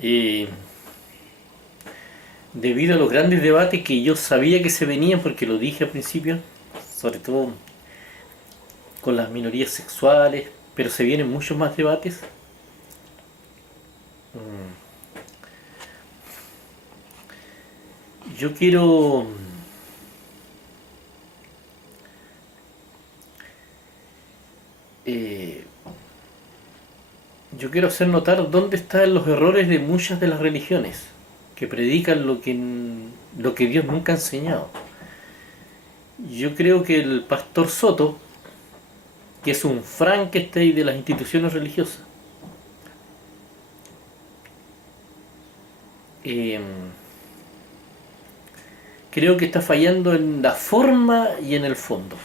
Eh, Debido a los grandes debates que yo sabía que se venían, porque lo dije al principio, sobre todo con las minorías sexuales, pero se vienen muchos más debates. Yo quiero eh, yo quiero hacer notar dónde están los errores de muchas de las religiones que predican lo que Dios nunca ha enseñado. Yo creo que el pastor Soto, que es un Frankenstein de las instituciones religiosas, eh, creo que está fallando en la forma y en el fondo.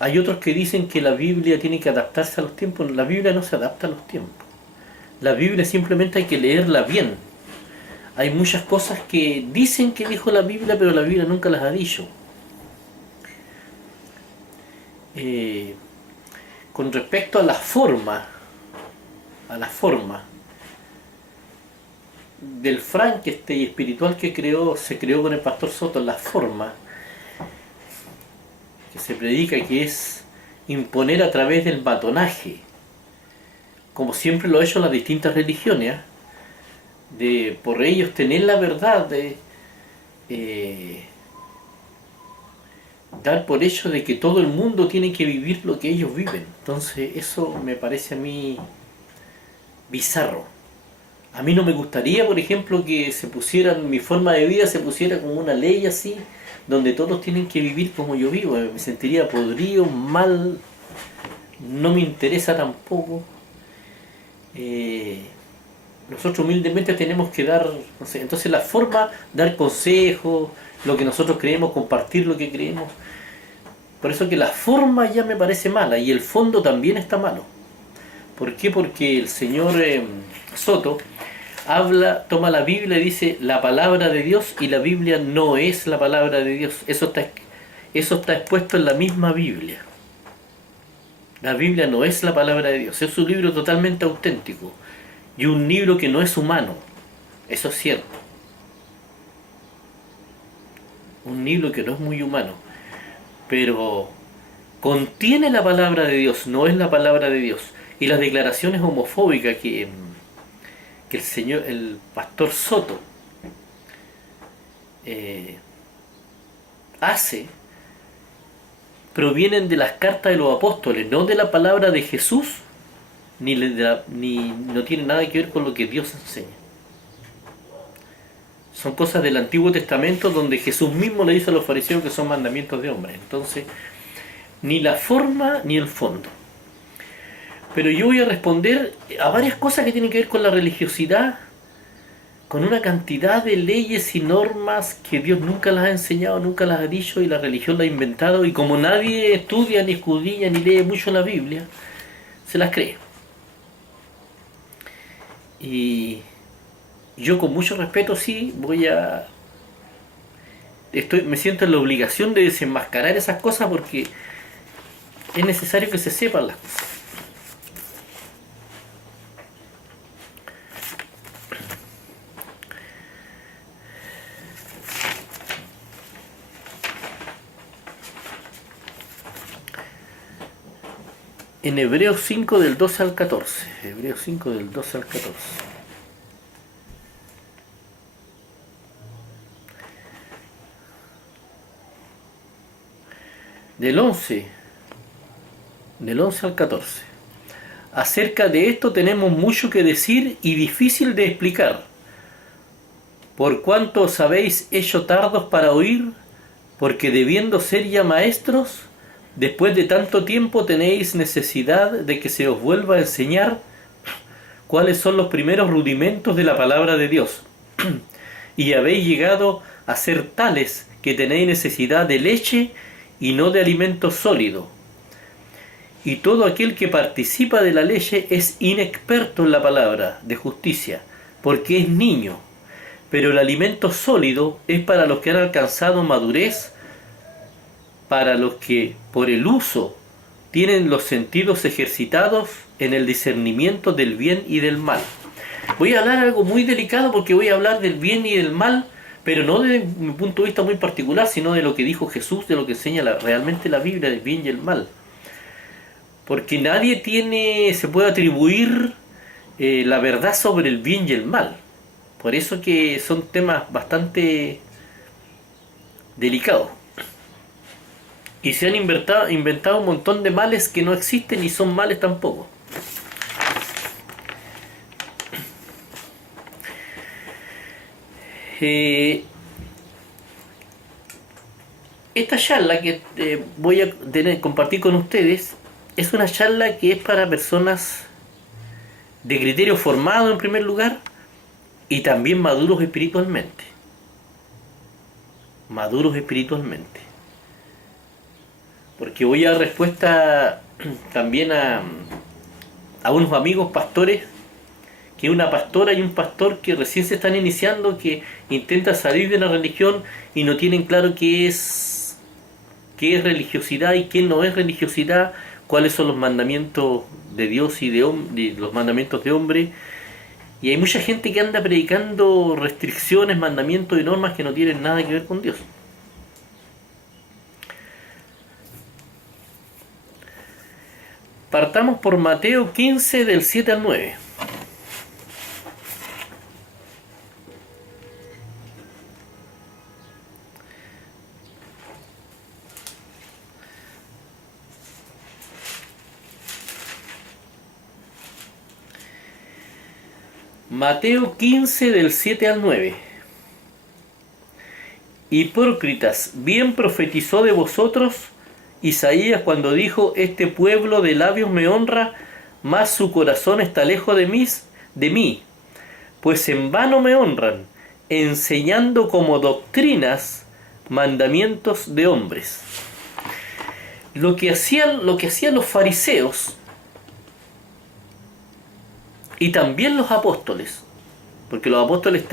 Hay otros que dicen que la Biblia tiene que adaptarse a los tiempos. La Biblia no se adapta a los tiempos. La Biblia simplemente hay que leerla bien. Hay muchas cosas que dicen que dijo la Biblia, pero la Biblia nunca las ha dicho. Eh, con respecto a la forma del Frankenstein espiritual que se creó con el pastor Soto, la forma que se predica, que es imponer a través del matonaje, como siempre lo han hecho las distintas religiones, ¿eh? De por ellos tener la verdad, de eh, dar por hecho de que todo el mundo tiene que vivir lo que ellos viven. Entonces eso me parece a mí bizarro. A mí no me gustaría, por ejemplo, que se pusieran, mi forma de vida se pusiera como una ley así, donde todos tienen que vivir como yo vivo. Me sentiría podrido, mal, no me interesa tampoco. Eh, Nosotros humildemente tenemos que dar, no sé, entonces la forma, dar consejos, lo que nosotros creemos, compartir lo que creemos. Por eso que la forma ya me parece mala y el fondo también está malo. ¿Por qué? Porque el señor Soto toma la Biblia y dice la palabra de Dios, y la Biblia no es la palabra de Dios. Eso está expuesto en la misma Biblia. La Biblia no es la palabra de Dios, es un libro totalmente auténtico y un libro que no es humano. Eso es cierto. Un libro que no es muy humano, pero contiene la palabra de Dios, no es la palabra de Dios. Y las declaraciones homofóbicas que el pastor Soto eh, hace, provienen de las cartas de los apóstoles, no de la palabra de Jesús, ni no tiene nada que ver con lo que Dios enseña. Son cosas del Antiguo Testamento donde Jesús mismo le dice a los fariseos que son mandamientos de hombres. Entonces, ni la forma ni el fondo. Pero yo voy a responder a varias cosas que tienen que ver con la religiosidad, con una cantidad de leyes y normas que Dios nunca las ha enseñado, nunca las ha dicho, y la religión las ha inventado, y como nadie estudia, ni escudriña, ni lee mucho la Biblia, se las cree. Y yo con mucho respeto sí me siento en la obligación de desenmascarar esas cosas, porque es necesario que se sepan las cosas. En Hebreos 5 del 12 al 14. Hebreos 5 del 12 al 14. Del 11, del 11 al 14. Acerca de esto tenemos mucho que decir y difícil de explicar, por cuanto os habéis hecho tardos para oír, porque debiendo ser ya maestros, después de tanto tiempo tenéis necesidad de que se os vuelva a enseñar cuáles son los primeros rudimentos de la palabra de Dios. Y habéis llegado a ser tales que tenéis necesidad de leche y no de alimento sólido. Y todo aquel que participa de la leche es inexperto en la palabra de justicia, porque es niño. Pero el alimento sólido es para los que han alcanzado madurez, para los que por el uso tienen los sentidos ejercitados en el discernimiento del bien y del mal. Voy a hablar algo muy delicado porque voy a hablar del bien y del mal, pero no desde mi punto de vista muy particular, sino de lo que dijo Jesús, de lo que enseña realmente la Biblia del bien y el mal. Porque nadie se puede atribuir la verdad sobre el bien y el mal. Por eso que son temas bastante delicados. Y se han inventado un montón de males que no existen y son males tampoco. Esta charla que voy a compartir con ustedes es una charla que es para personas de criterio formado en primer lugar y también maduros espiritualmente. Maduros espiritualmente. Porque voy a dar respuesta también a unos amigos pastores, que una pastora y un pastor que recién se están iniciando, que intentan salir de la religión y no tienen claro qué es religiosidad y qué no es religiosidad, cuáles son los mandamientos de Dios y de los mandamientos de hombre. Y hay mucha gente que anda predicando restricciones, mandamientos y normas que no tienen nada que ver con Dios. Partamos por Mateo 15 del 7 al 9. Mateo 15 del 7 al 9. Hipócritas, bien profetizó de vosotros Isaías cuando dijo: este pueblo de labios me honra, mas su corazón está lejos de mí, pues en vano me honran, enseñando como doctrinas mandamientos de hombres. Lo que hacían los fariseos y también los apóstoles, porque los apóstoles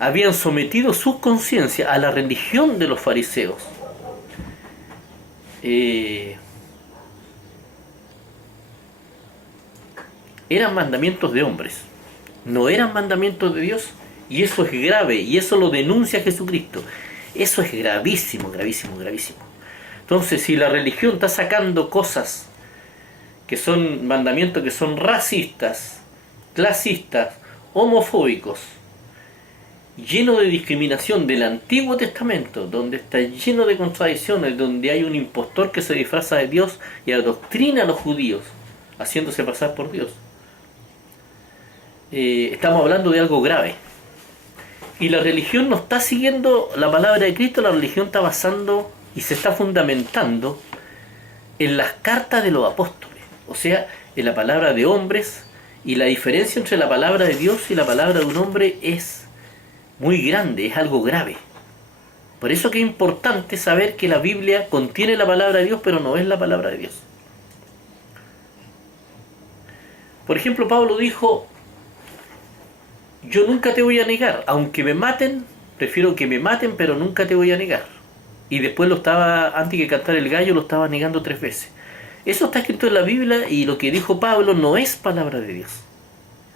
habían sometido su conciencia a la religión de los fariseos. Eran mandamientos de hombres, no eran mandamientos de Dios, y eso es grave, y eso lo denuncia Jesucristo. Eso es gravísimo, gravísimo, gravísimo. Entonces, si la religión está sacando cosas que son mandamientos que son racistas, clasistas, homofóbicos, lleno de discriminación del Antiguo Testamento, donde está lleno de contradicciones, donde hay un impostor que se disfraza de Dios y adoctrina a los judíos, haciéndose pasar por Dios. Estamos hablando de algo grave. Y la religión no está siguiendo la palabra de Cristo, la religión está basando y se está fundamentando en las cartas de los apóstoles, o sea, en la palabra de hombres, y la diferencia entre la palabra de Dios y la palabra de un hombre es muy grande, es algo grave. Por eso que es importante saber que la Biblia contiene la palabra de Dios, pero no es la palabra de Dios. Por ejemplo, Pablo dijo: yo nunca te voy a negar, aunque me maten, prefiero que me maten, pero nunca te voy a negar. Y después antes que cantar el gallo, lo estaba negando 3 veces. Eso está escrito en la Biblia, y lo que dijo Pablo no es palabra de Dios.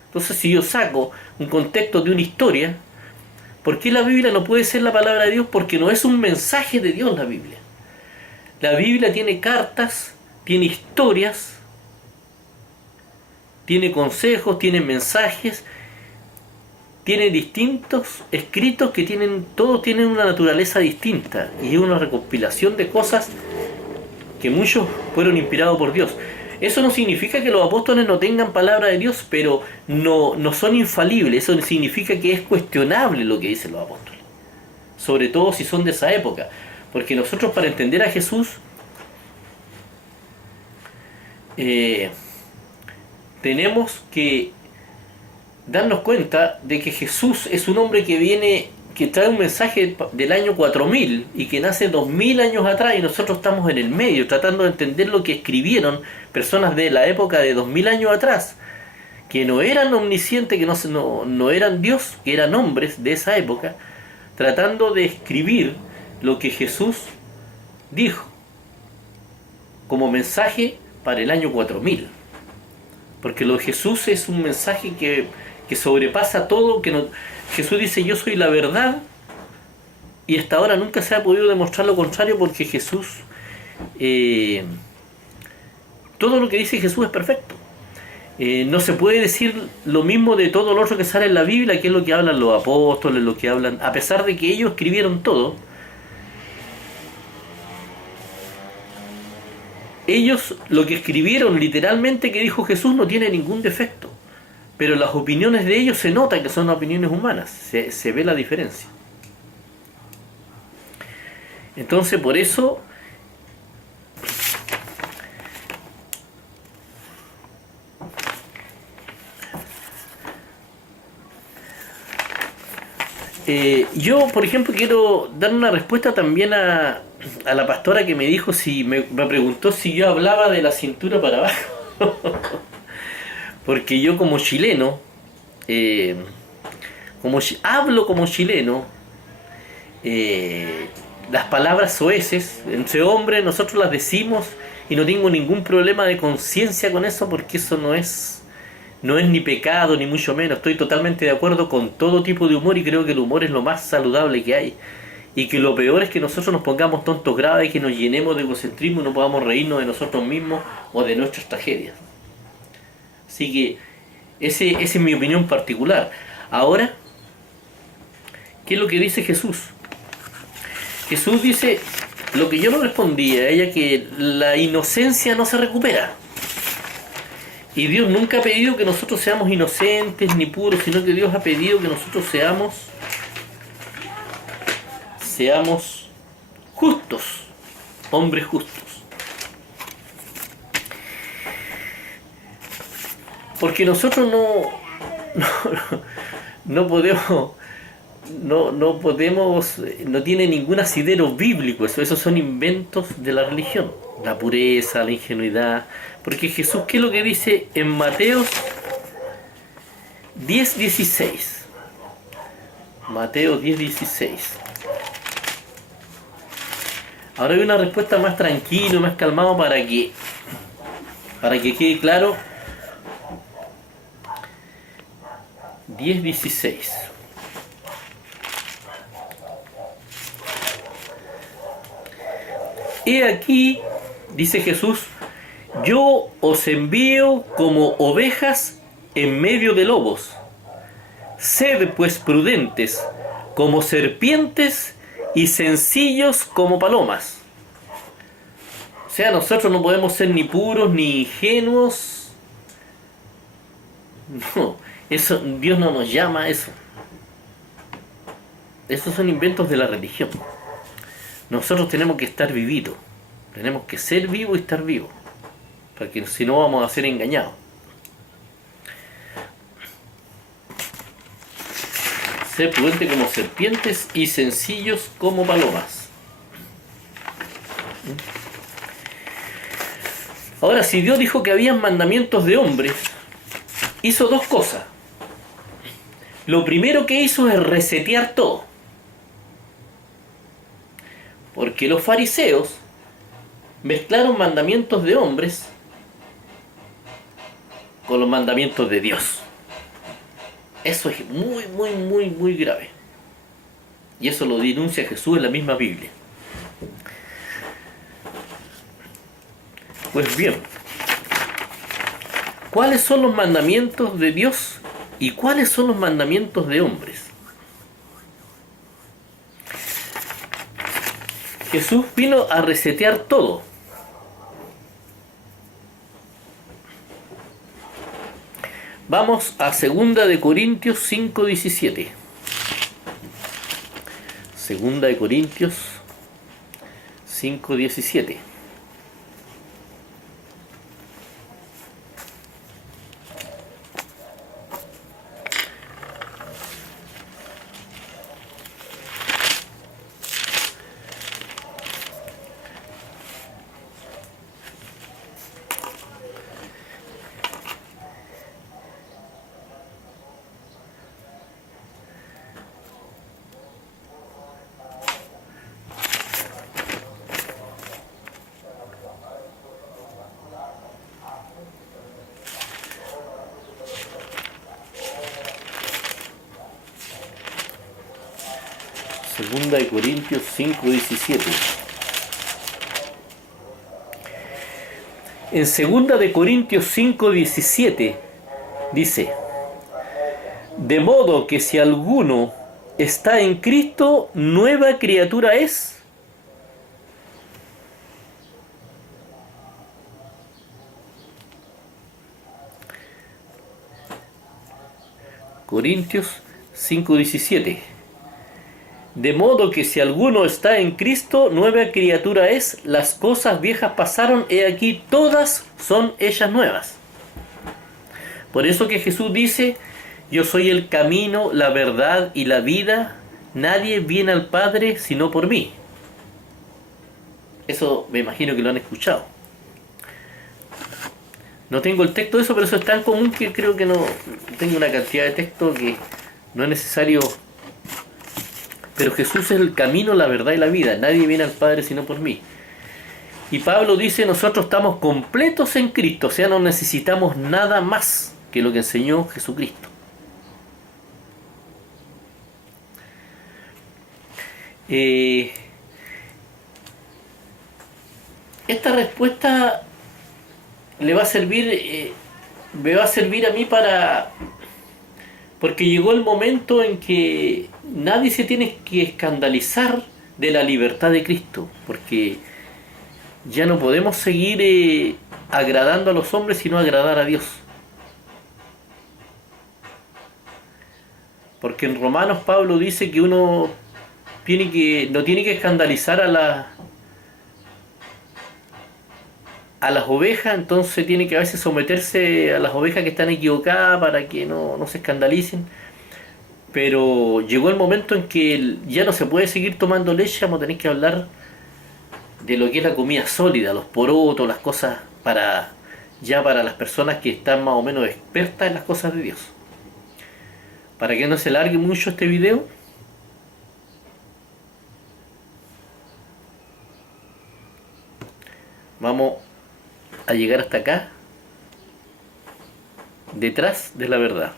Entonces, si yo saco un contexto de una historia, ¿por qué la Biblia no puede ser la palabra de Dios? Porque no es un mensaje de Dios la Biblia. La Biblia tiene cartas, tiene historias, tiene consejos, tiene mensajes, tiene distintos escritos que todos tienen una naturaleza distinta, y es una recopilación de cosas que muchos fueron inspirados por Dios. Eso no significa que los apóstoles no tengan palabra de Dios, pero no son infalibles. Eso significa que es cuestionable lo que dicen los apóstoles, sobre todo si son de esa época, porque nosotros, para entender a Jesús, tenemos que darnos cuenta de que Jesús es un hombre que trae un mensaje del año 4000 y que nace 2000 años atrás, y nosotros estamos en el medio tratando de entender lo que escribieron personas de la época de 2000 años atrás, que no eran omniscientes, que no eran Dios, que eran hombres de esa época, tratando de escribir lo que Jesús dijo. como mensaje para el año 4000. Porque lo de Jesús es un mensaje que sobrepasa todo. Jesús dice: yo soy la verdad, y hasta ahora nunca se ha podido demostrar lo contrario, porque Jesús, todo lo que dice Jesús es perfecto. No se puede decir lo mismo de todo lo otro que sale en la Biblia, que es lo que hablan los apóstoles, lo que hablan, a pesar de que ellos escribieron todo. Ellos, lo que escribieron literalmente que dijo Jesús, no tiene ningún defecto. Pero las opiniones de ellos se nota que son opiniones humanas. Se ve la diferencia. Entonces, por eso, yo, por ejemplo, quiero dar una respuesta también a la pastora que me dijo, si me preguntó si yo hablaba de la cintura para abajo. Porque yo, como chileno, hablo como chileno, las palabras soeces entre hombres nosotros las decimos, y no tengo ningún problema de conciencia con eso, porque eso no es ni pecado, ni mucho menos. Estoy totalmente de acuerdo con todo tipo de humor, y creo que el humor es lo más saludable que hay. Y que lo peor es que nosotros nos pongamos tontos graves y que nos llenemos de egocentrismo y no podamos reírnos de nosotros mismos o de nuestras tragedias. Así que esa es mi opinión particular. Ahora, ¿qué es lo que dice Jesús? Jesús dice lo que yo no respondí a ella, que la inocencia no se recupera. Y Dios nunca ha pedido que nosotros seamos inocentes ni puros, sino que Dios ha pedido que nosotros seamos justos, hombres justos. Porque nosotros no podemos, no tiene ningún asidero bíblico eso. Esos son inventos de la religión. La pureza, la ingenuidad. Porque Jesús, ¿qué es lo que dice en Mateo 10:16? Mateo 10:16. Ahora hay una respuesta más tranquila, más calmado, para que quede claro. 10:16. He aquí, dice Jesús, yo os envío como ovejas en medio de lobos. Sed pues prudentes como serpientes y sencillos como palomas. O sea, nosotros no podemos ser ni puros ni ingenuos. No, eso, Dios no nos llama a eso. Esos son inventos de la religión. Nosotros tenemos que estar vivitos. Tenemos que ser vivos y estar vivos. Porque si no, vamos a ser engañados. Ser prudente como serpientes y sencillos como palomas. Ahora, si Dios dijo que había mandamientos de hombres, hizo dos cosas. Lo primero que hizo es resetear todo. Porque los fariseos mezclaron mandamientos de hombres con los mandamientos de Dios. Eso es muy, muy, muy, muy grave. Y eso lo denuncia Jesús en la misma Biblia. Pues bien, ¿cuáles son los mandamientos de Dios y cuáles son los mandamientos de hombres? Jesús vino a resetear todo. Vamos a 2 de Corintios 5:17. 2 de Corintios 5:17. Segunda de Corintios 5:17. En Segunda de Corintios 5:17 dice: de modo que si alguno está en Cristo, nueva criatura es. Corintios 5:17. De modo que si alguno está en Cristo, nueva criatura es, las cosas viejas pasaron, he aquí todas son ellas nuevas. Por eso que Jesús dice: yo soy el camino, la verdad y la vida, nadie viene al Padre sino por mí. Eso me imagino que lo han escuchado. No tengo el texto de eso, pero eso es tan común que creo que no tengo una cantidad de texto que no es necesario. Pero Jesús es el camino, la verdad y la vida. Nadie viene al Padre sino por mí. Y Pablo dice: nosotros estamos completos en Cristo, o sea, no necesitamos nada más que lo que enseñó Jesucristo. Esta respuesta le va a servir, me va a servir a mí porque llegó el momento en que nadie se tiene que escandalizar de la libertad de Cristo, porque ya no podemos seguir agradando a los hombres, sino agradar a Dios. Porque en Romanos Pablo dice que uno no tiene que escandalizar a las ovejas, entonces tiene que a veces someterse a las ovejas que están equivocadas para que no se escandalicen. Pero llegó el momento en que ya no se puede seguir tomando leche, vamos a tener que hablar de lo que es la comida sólida, los porotos, las cosas para las personas que están más o menos expertas en las cosas de Dios. Para que no se largue mucho este video, vamos a llegar hasta acá, detrás de la verdad.